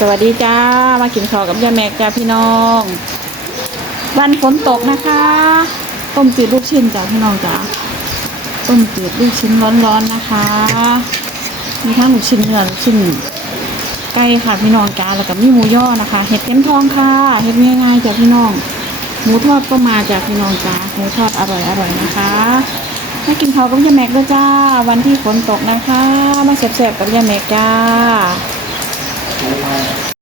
สวัสดีจ้ามากินข้าวกับยายแม็กจ้าพี่น้องวันฝนตกนะคะต้มจืดลูกชิ้นจ้าพี่น้องจ้าต้มจืดลูกชิ้นร้อนๆนะคะมีทั้งลูกชิ้นเนื้อลูกชิ้นไก่ค่ะพี่น้องจ้าแล้วก็มีหมูย่อนะคะเห็ดเข็มทองค่ะเห็ดง่ายๆจ้าพี่น้องหมูทอดก็มาจากพี่น้องจ้าหมูทอดอร่อยๆนะคะมากินข้าวกับยายแม็กด้วยจ้าวันที่ฝนตกนะคะมาแซ่บๆกับยายแม็กจ้า